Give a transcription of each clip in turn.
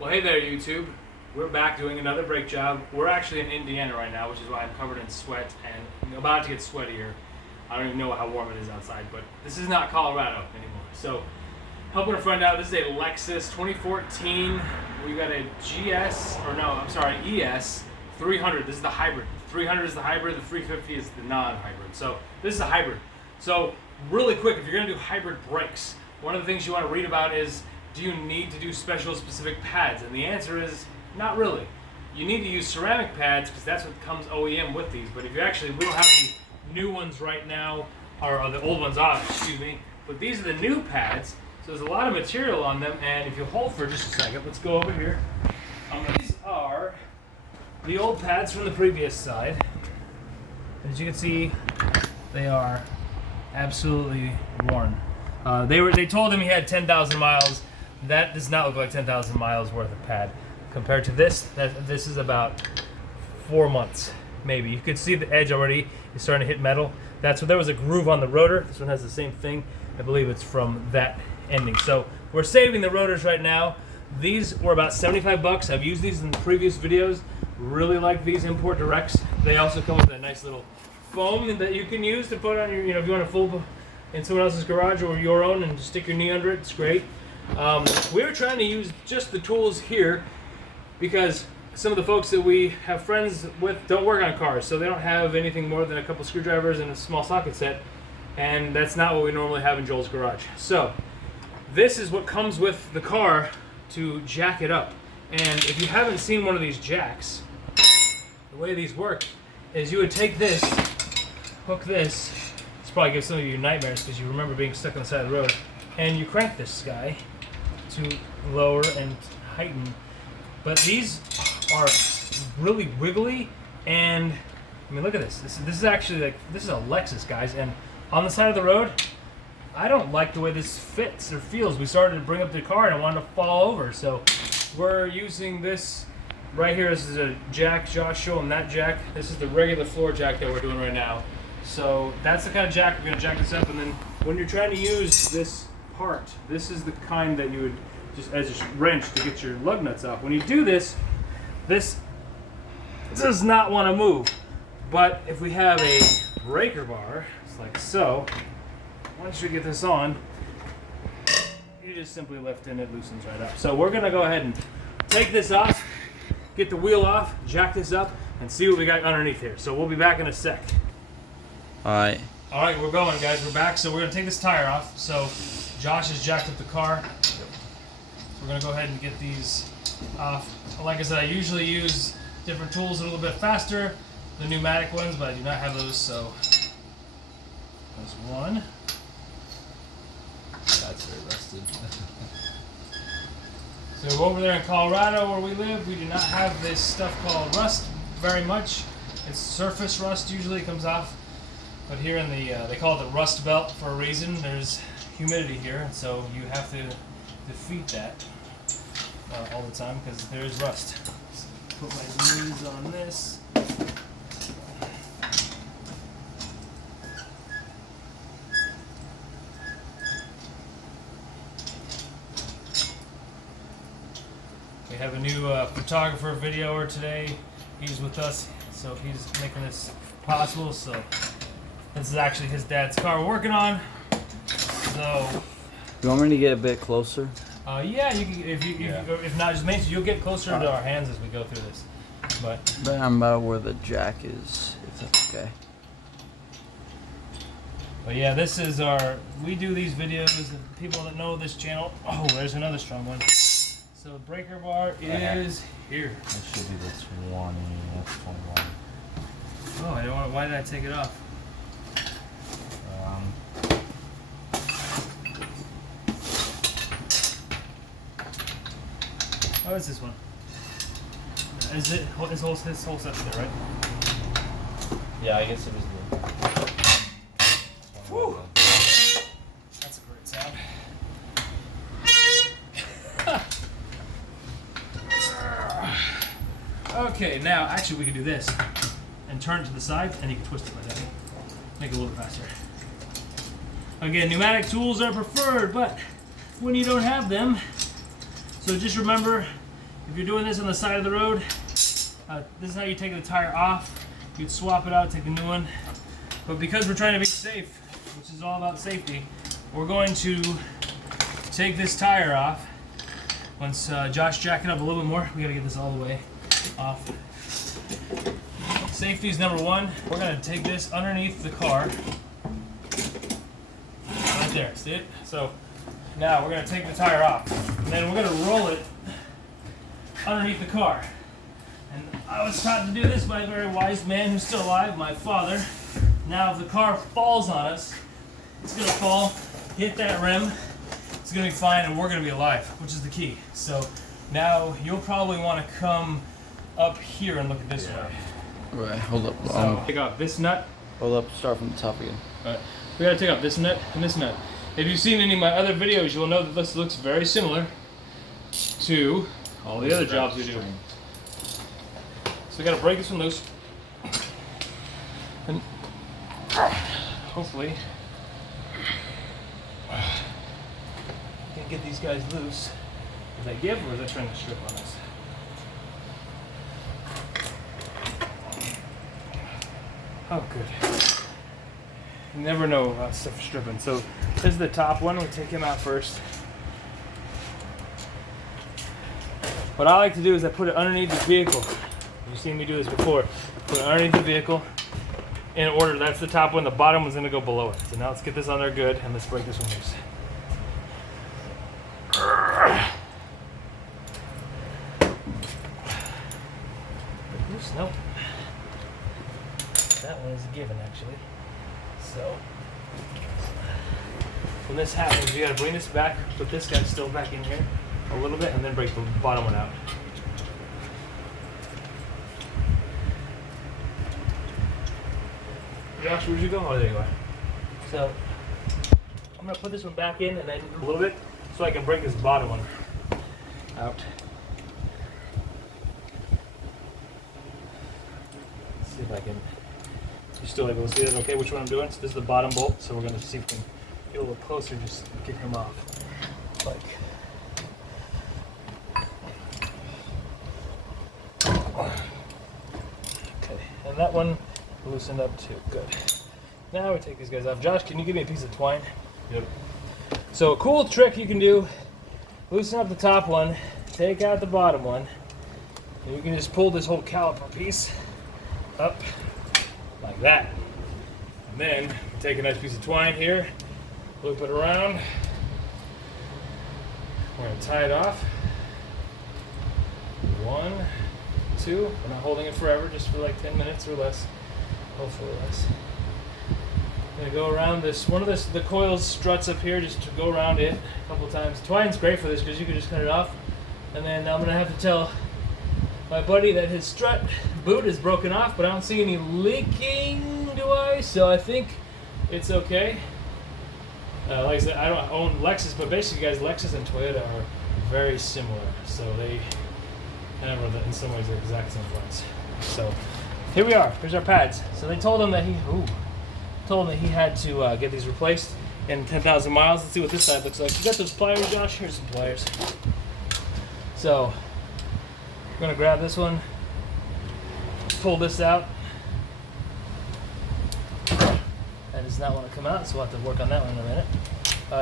Well, hey there, YouTube. We're back doing another brake job. We're actually in Indiana right now, which is why I'm covered in sweat and I'm about to get sweatier. I don't even know how warm it is outside, but this is not Colorado anymore. So, helping a friend out. This is a Lexus 2014. We got a ES 300. This is the hybrid. 300 is the hybrid. The 350 is the non-hybrid. So this is a hybrid. So really quick, if you're going to do hybrid brakes, one of the things you want to read about is, do you need to do special specific pads? And the answer is not really. You need to use ceramic pads because that's what comes OEM with these. But if you actually, we don't have the new ones right now, or the old ones on, excuse me. But these are the new pads. So there's a lot of material on them. And if you hold for just a second, let's go over here. These are the old pads from the previous side. As you can see, they are absolutely worn. They told him he had 10,000 miles. That does not look like 10,000 miles worth of pad. Compared to this, this is about 4 months, maybe. You could see the edge already is starting to hit metal. There was a groove on the rotor. This one has the same thing. I believe it's from that ending. So we're saving the rotors right now. These were about 75 bucks. I've used these in the previous videos. Really like these import directs. They also come with a nice little foam that you can use to put on your, if you want to fold in someone else's garage or your own and just stick your knee under it. It's great. We were trying to use just the tools here because some of the folks that we have friends with don't work on cars, so they don't have anything more than a couple screwdrivers and a small socket set, and that's not what we normally have in Joel's garage. So this is what comes with the car to jack it up. And if you haven't seen one of these jacks, the way these work is you would take this, hook this. This probably gives some of you nightmares because you remember being stuck on the side of the road, and you crank this guy to lower and heighten. But these are really wiggly, and I mean, look at this. This is actually this is a Lexus, guys, and on the side of the road, I don't like the way this fits or feels. We started to bring up the car and I wanted to fall over, so we're using this right here. This is a jack. Josh, show him that jack. This is the regular floor jack that we're doing right now. So that's the kind of jack we're going to jack this up, and then when you're trying to use this part, this is the kind that you would just as a wrench to get your lug nuts off. When you do this, this does not want to move. But if we have a breaker bar, it's like so, once you get this on, you just simply lift and it loosens right up. So we're going to go ahead and take this off, get the wheel off, jack this up, and see what we got underneath here. So we'll be back in a sec. Alright, we're going, guys. We're back. So we're going to take this tire off. So Josh has jacked up the car. We're going to go ahead and get these off. Like I said, I usually use different tools a little bit faster, the pneumatic ones, but I do not have those, so there's one. that's very rusted. So over there in Colorado where we live, we do not have this stuff called rust very much. It's surface rust usually comes off. But here in the, they call it the rust belt for a reason. There's humidity here, and so you have to defeat that all the time because there is rust. So put my knees on this. We have a new photographer, videoer today. He's with us, so he's making this possible. So this is actually his dad's car we're working on. So You want me to get a bit closer? yeah, you can, if not, just make sure you'll get closer to our hands as we go through this. But I'm about where the jack is, if that's okay. But yeah, this is we do these videos, and people that know this channel, oh, there's another strong one. So the breaker bar is here. It should be the 20, that's 21. Oh, I don't want, why did I take it off? Oh, it's this one. Is it his whole stuff there, right? Yeah, I guess it was the... Whew. That's a great sound. Okay, now actually we can do this and turn it to the sides, and you can twist it like that. Make it a little faster. Again, pneumatic tools are preferred, but when you don't have them, so just remember, If you're doing this on the side of the road, this is how you take the tire off. You'd swap it out, take a new one. But because we're trying to be safe, which is all about safety, we're going to take this tire off. Once Josh jack it up a little bit more, we gotta get this all the way off. Safety is number one. We're gonna take this underneath the car. Right there, see it? So now we're gonna take the tire off. And then we're gonna roll it underneath the car. And I was taught to do this by a very wise man who's still alive, my father. Now if the car falls on us, it's gonna fall, hit that rim, it's gonna be fine, and we're gonna be alive, which is the key. So now you'll probably wanna come up here and look at this way. Right, hold up. So take off this nut. Hold up, start from the top again. Alright, we gotta take off this nut and this nut. If you've seen any of my other videos, you'll know that this looks very similar to all the other jobs we do. So we gotta break this one loose. And hopefully we can get these guys loose. Is that give or is that trying to strip on us? Oh, good. You never know about stuff stripping. So this is the top one. We take him out first. What I like to do is I put it underneath the vehicle. You've seen me do this before. Put it underneath the vehicle in order. That's the top one. The bottom one's going to go below it. So now let's get this on there good and let's break this one loose. Loose? Nope. That one is a given actually. So when this happens, you got to bring this back, put this guy still back in here a little bit, and then break the bottom one out. Josh, where'd you go? Oh, there you are. So I'm gonna put this one back in and then a little bit so I can break this bottom one out. Let's see if I can. You're still able to see it? Okay, which one I'm doing? So this is the bottom bolt, so we're gonna see if we can get a little closer, just get him off. Like. Okay, and that one loosened up too. Good. Now we take these guys off. Josh, can you give me a piece of twine? Yep. So a cool trick you can do, loosen up the top one, take out the bottom one, and you can just pull this whole caliper piece up like that. And then take a nice piece of twine here, loop it around. We're going to tie it off. 1, 2. We're not holding it forever, just for like 10 minutes or less. Hopefully less. I'm going to go around this. One of the coils struts up here, just to go around it a couple of times. Twine's great for this because you can just cut it off. And then I'm going to have to tell my buddy that his strut boot is broken off, but I don't see any leaking, do I? So I think it's okay. Like I said, I don't own Lexus, but basically, guys, Lexus and Toyota are very similar. So they kind of are, in some ways, the exact same ones. So here we are. Here's our pads. So they told him that he had to get these replaced in 10,000 miles. Let's see what this side looks like. You got those pliers, Josh? Here's some pliers. So we're gonna grab this one, pull this out. That does not want to come out, so we'll have to work on that one in a minute.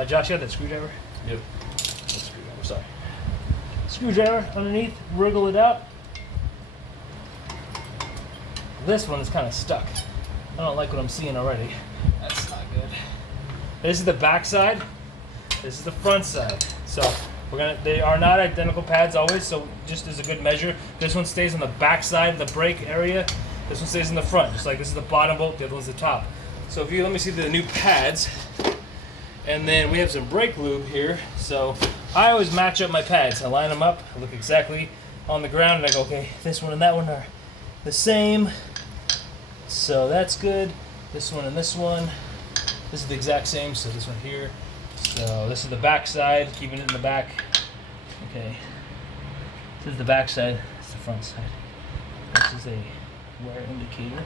Josh, you have that screwdriver? Yep. Screwdriver, sorry. Screwdriver underneath, wriggle it out. This one is kind of stuck. I don't like what I'm seeing already. That's not good. This is the back side. This is the front side. So they are not identical pads always, so just as a good measure, this one stays on the back side of the brake area. This one stays in the front, just like this is the bottom bolt, the other one's the top. So if you let me see the new pads, and then we have some brake lube here. So I always match up my pads. I line them up, I look exactly on the ground, and I go, okay, this one and that one are the same. So that's good. This one and this one. This is the exact same, so this one here. So this is the back side, keeping it in the back. Okay. This is the back side, this is the front side. This is a wear indicator.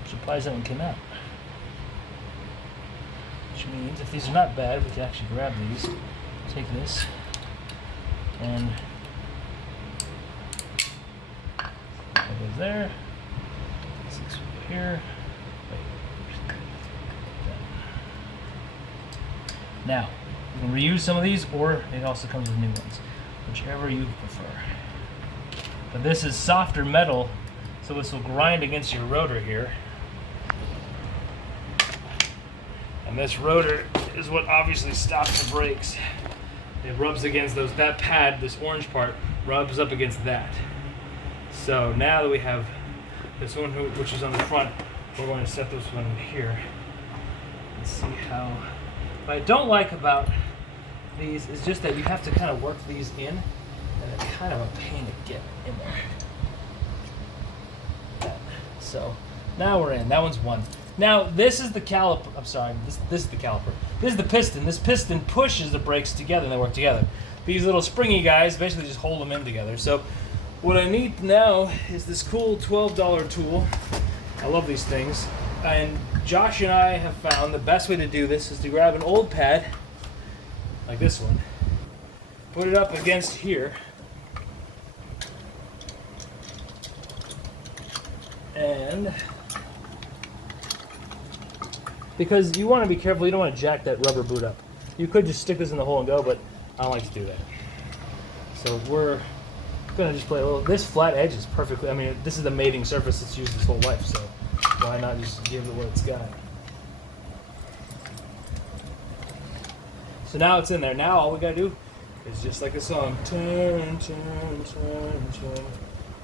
I'm surprised that one came out. Which means if these are not bad, we can actually grab these, take this, And that goes there. This is here. Now, you can reuse some of these, or it also comes with new ones, whichever you prefer. But this is softer metal, so this will grind against your rotor here. And this rotor is what obviously stops the brakes. It rubs against that pad, this orange part, rubs up against that. So now that we have this one, which is on the front, we're going to set this one here and see how. What I don't like about these is just that you have to kind of work these in, and it's kind of a pain to get in there. So now we're in. That one's one. Now this is the caliper. I'm sorry. This is the caliper. This is the piston. This piston pushes the brakes together, and they work together. These little springy guys basically just hold them in together. So what I need now is this cool $12 tool. I love these things. And Josh and I have found the best way to do this is to grab an old pad, like this one, put it up against here, and because you want to be careful, you don't want to jack that rubber boot up. You could just stick this in the hole and go, but I don't like to do that. So we're gonna just play a little. This flat edge is perfectly, I mean, this is the mating surface that's used this whole life, so why not just give it what it's got? So now it's in there. Now all we gotta do is just like the song, turn, turn, turn, turn.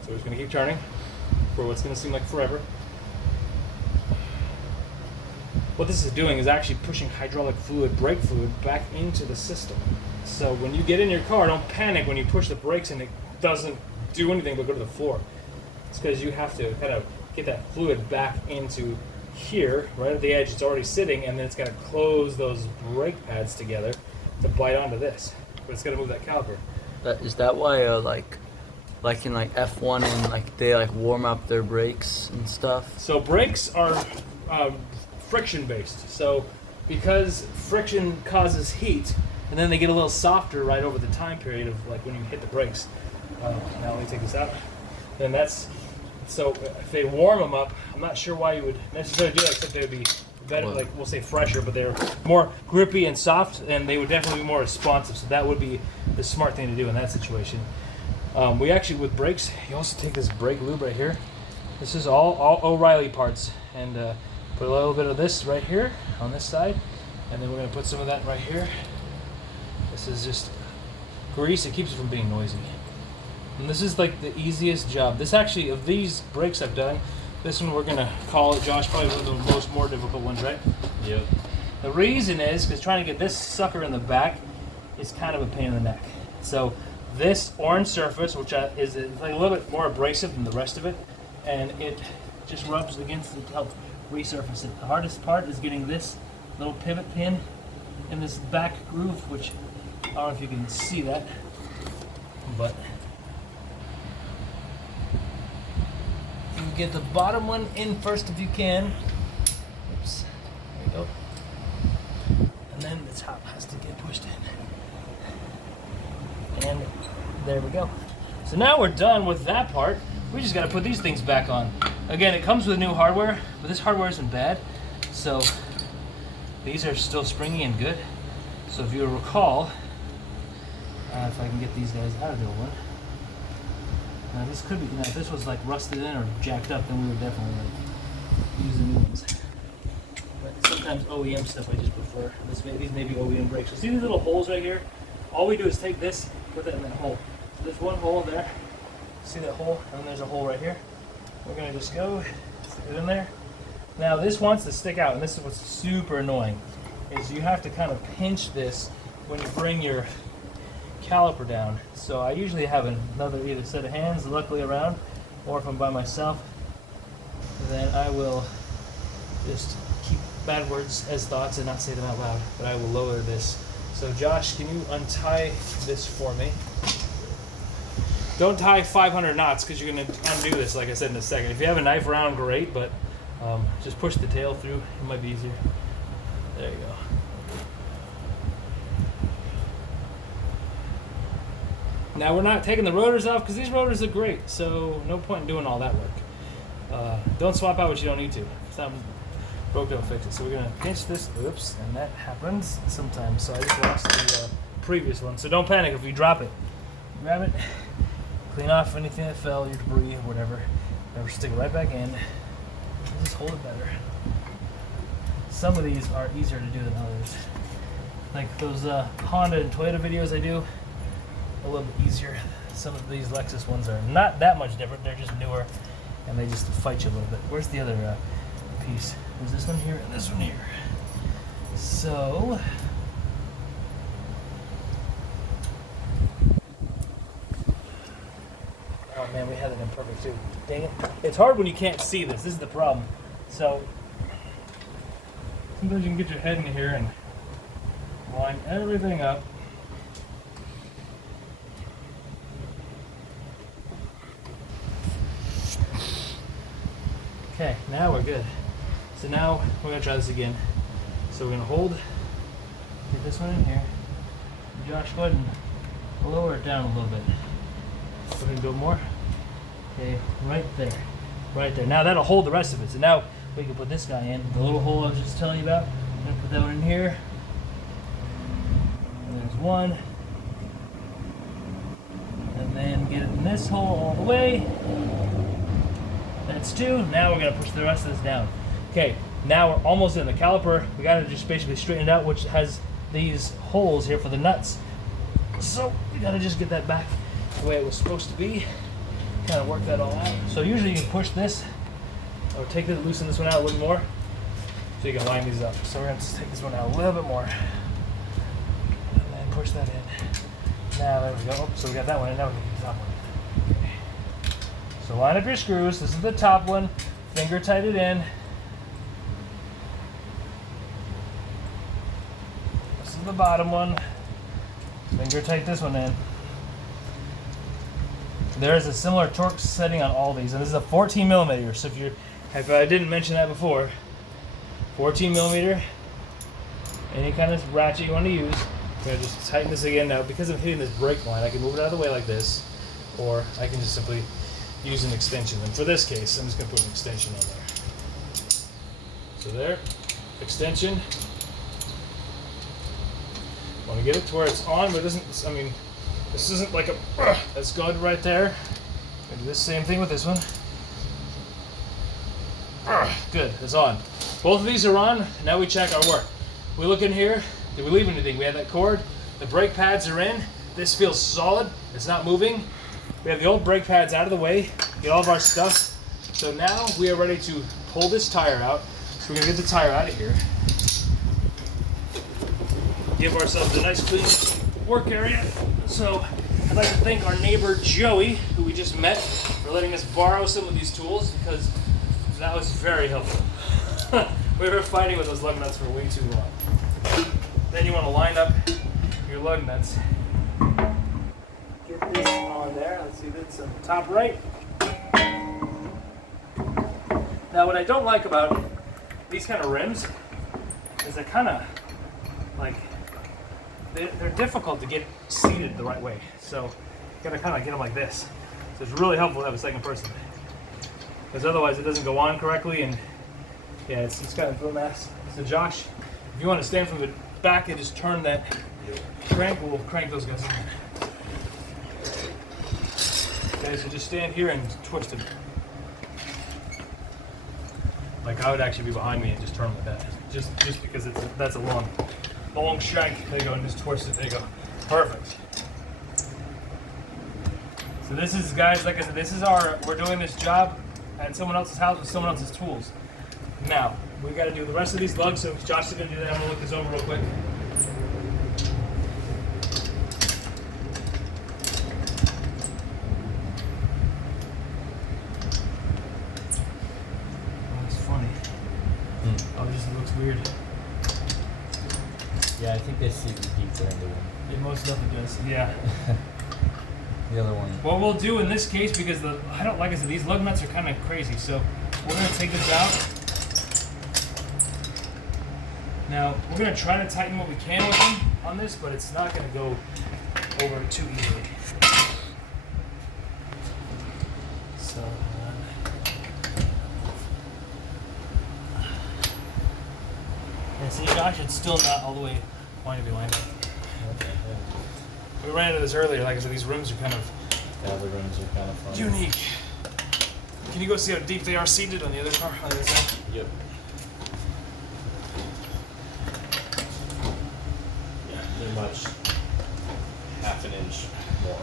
So we're just gonna keep turning for what's gonna seem like forever. What this is doing is actually pushing hydraulic fluid, brake fluid, back into the system. So when you get in your car, don't panic when you push the brakes and it doesn't do anything but go to the floor. It's because you have to kind of get that fluid back into here, right at the edge. It's already sitting, and then it's got to close those brake pads together to bite onto this. But it's got to move that caliper. Is that why like in like F1 and like they like warm up their brakes and stuff? So brakes are friction based. So because friction causes heat, and then they get a little softer right over the time period of like when you hit the brakes. Now let me take this out. Then that's, so if they warm them up, I'm not sure why you would necessarily do that, except they would be better, like we'll say fresher, but they're more grippy and soft, and they would definitely be more responsive. So that would be the smart thing to do in that situation. We actually, with brakes, you also take this brake lube right here. This is all O'Reilly parts, and put a little bit of this right here on this side, and then we're going to put some of that right here. This is just grease. It keeps it from being noisy. And this is like the easiest job. This actually, of these brakes I've done, this one we're going to call it, Josh, probably one of the more difficult ones, right? Yep. The reason is because trying to get this sucker in the back is kind of a pain in the neck. So this orange surface, which is like a little bit more abrasive than the rest of it, and it just rubs against it to help resurface it. The hardest part is getting this little pivot pin in this back groove, which I don't know if you can see that, but you get the bottom one in first if you can. Oops, there you go. And then the top has to get pushed in. And there we go. So now we're done with that part. We just got to put these things back on. Again, it comes with new hardware, but this hardware isn't bad. So these are still springy and good. So if you recall, if I can get these guys out of the one. Now this could be, if this was like rusted in or jacked up, then we would definitely like use the new ones. But sometimes OEM stuff I just prefer. These may be OEM brakes. So see these little holes right here? All we do is take this, put that in that hole. So there's one hole there. See that hole? And then there's a hole right here. We're gonna just go stick it in there. Now this wants to stick out, and this is what's super annoying, is you have to kind of pinch this when you bring your caliper down. So I usually have another either set of hands luckily around, or if I'm by myself, then I will just keep bad words as thoughts and not say them out loud, but I will lower this. So Josh, can you untie this for me? Don't tie 500 knots because you're going to undo this, like I said, in a second. If you have a knife around, great, but just push the tail through. It might be easier. There you go. Now we're not taking the rotors off because these rotors are great, so no point in doing all that work. Don't swap out what you don't need to. If something broke, don't fix it. So we're gonna pinch this, oops, and that happens sometimes. So I just lost the previous one. So don't panic if you drop it. Grab it, clean off anything that fell, your debris, or whatever. Then stick it right back in. Just hold it better. Some of these are easier to do than others. Like those Honda and Toyota videos I do, a little bit easier. Some of these Lexus ones are not that much different. They're just newer, and they just fight you a little bit. Where's the other piece? There's this one here and this one here. So, oh man, we had it imperfect too. Dang it! It's hard when you can't see this. This is the problem. So sometimes you can get your head in here and line everything up. Okay, now we're good. So now we're gonna try this again. So we're gonna hold, get this one in here. Josh, go ahead and lower it down a little bit. We're gonna do it more. Okay, right there. Right there. Now that'll hold the rest of it. So now we can put this guy in. The little hole I was just telling you about. I'm gonna put that one in here. And there's one. And then get it in this hole all the way. That's two. Now we're gonna push the rest of this down. Okay, now we're almost in the caliper. We gotta just basically straighten it out, which has these holes here for the nuts. So we gotta just get that back the way it was supposed to be. Kind of work that all out. So usually you can push this, or take this, loosen this one out a little more, so you can line these up. So we're gonna just take this one out a little bit more, and then push that in. Now there we go. So we got that one, and now we can get the top one. Okay. So line up your screws. This is the top one. Finger tight it in. This is the bottom one. Finger tight this one in. There is a similar torque setting on all these, and this is a 14 millimeter. So if I didn't mention that before, 14 millimeter, any kind of ratchet you want to use. I'm gonna just tighten this again now. Because I'm hitting this brake line, I can move it out of the way like this, or I can just simply use an extension. And for this case, I'm just gonna put an extension on there. So there, extension. Want to get it to where it's on, but it doesn't. I mean, this isn't like a. That's good right there. Gonna do the same thing with this one. Good, it's on. Both of these are on. Now we check our work. We look in here. Did we leave anything? We have that cord. The brake pads are in. This feels solid. It's not moving. We have the old brake pads out of the way. Get all of our stuff. So now we are ready to pull this tire out. So we're gonna get the tire out of here. Give ourselves a nice clean work area. So I'd like to thank our neighbor Joey, who we just met, for letting us borrow some of these tools, because that was very helpful. We were fighting with those lug nuts for way too long. Then you want to line up your lug nuts. Get this on there. Let's see, that's on the top right. Now what I don't like about these kind of rims is they kind of like they're difficult to get seated the right way. So you gotta kind of get them like this. So it's really helpful to have a second person, because otherwise it doesn't go on correctly, and yeah, it's got a real mess. So Josh, if you want to stand from the back and just turn that crank, we'll crank those guys in. Okay, so just stand here and twist it. Like I would actually be behind me and just turn like that. Just because that's a long shank. There you go, and just twist it. There you go. Perfect. So this is, guys, like I said, we're doing this job at someone else's house with someone else's tools. Now, we got to do the rest of these lugs, so Josh is going to do that. I'm going to look this over real quick. Oh, that's funny. Oh, this looks weird. Yeah, I think they see the detail in the one. It most definitely does. Yeah. The other one. What we'll do in this case, because like I said, these lug nuts are kind of crazy, so we're going to take this out. Now, we're going to try to tighten what we can with them on this, but it's not going to go over too easily. Josh, it's still not all the way wanting to be lined up. Okay, yeah. We ran into this earlier. Like I said, these rooms are kind of Yeah, the rooms are kind of fun. unique. Can you go see how deep they are seated on the other car, on the other side? Yep. Yeah, they're much half an inch more.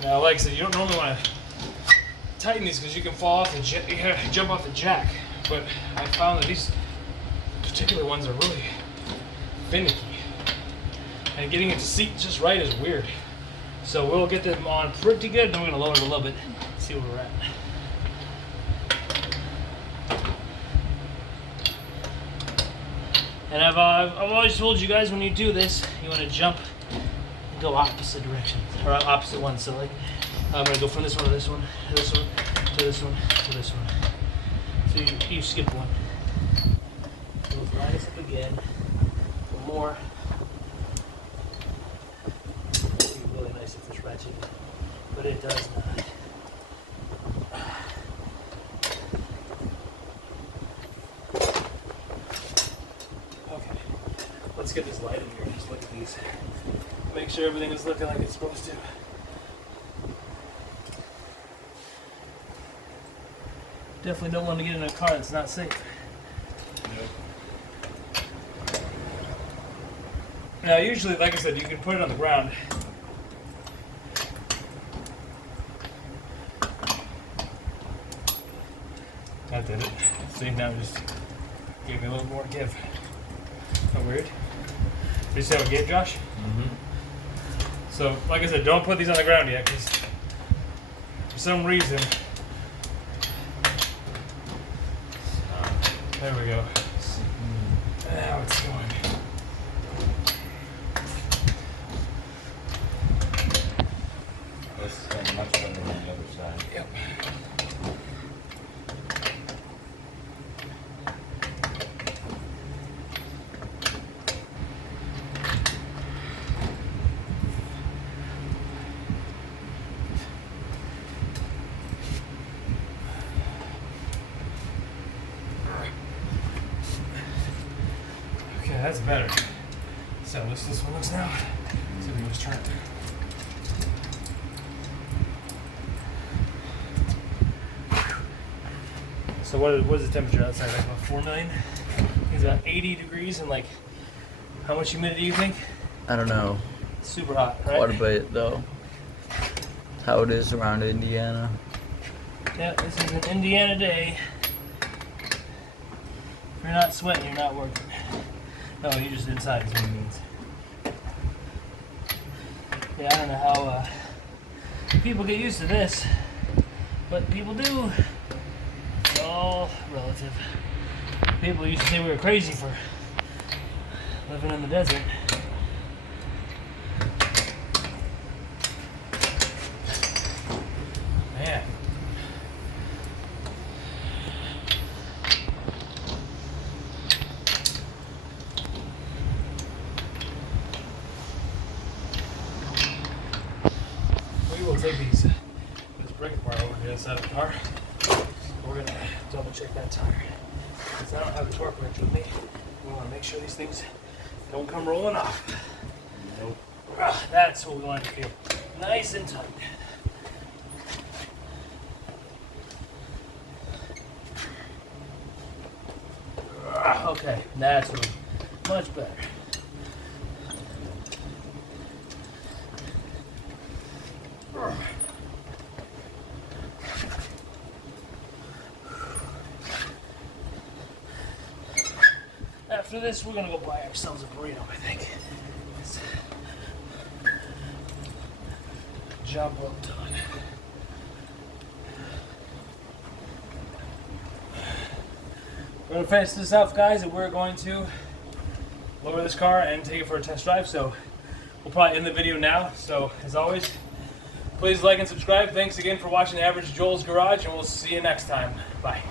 Now, like I said, you don't normally want to tighten these because you can fall off the jump off the jack. But I found that these particular ones are really finicky, and getting it to seat just right is weird. So we'll get them on pretty good. Then we're gonna lower it a little bit, see where we're at. And I've always told you guys when you do this, you want to jump and go opposite directions, or opposite ones. So like, I'm going to go from this one to this one, to this one, to this one, to this one. So you skip one. So let's line this up again. One more. It'd be really nice if this ratchet, but it does not. Let's get this light in here and just look at these. Make sure everything is looking like it's supposed to. Definitely don't want to get in a car that's not safe. Now usually, like I said, you can put it on the ground. That did it. See, now it just gave me a little more give. How weird. Did you see how it gave, Josh? Mm-hmm. So, like I said, don't put these on the ground yet, because for some reason, there we go. Now it's going. This is going much better than the other side. Yep. Okay, that's better. So this one looks now. See if we can just turn it. So what is the temperature outside? Like about 4 million? It's about 80 degrees, and like, how much humidity do you think? I don't know. Super hot, right? What about it though? How it is around Indiana? Yeah, this is an Indiana day. If you're not sweating, you're not working. No, you're just inside is what it means. Yeah, I don't know how people get used to this, but people do. It's all relative. People used to say we were crazy for living in the desert. Man. We will take this brake apart over to the other side of the car. We're going to double check that tire. Because I don't have a torque wrench with me. We want to make sure these things don't come rolling off. Nope. That's what we want to feel. Nice and tight. Okay, that's much better. After this, we're gonna go buy ourselves a burrito, I think. Job well done. We're gonna finish this up, guys, and we're going to lower this car and take it for a test drive. So we'll probably end the video now. So as always, please like and subscribe. Thanks again for watching Average Joel's Garage, and we'll see you next time. Bye.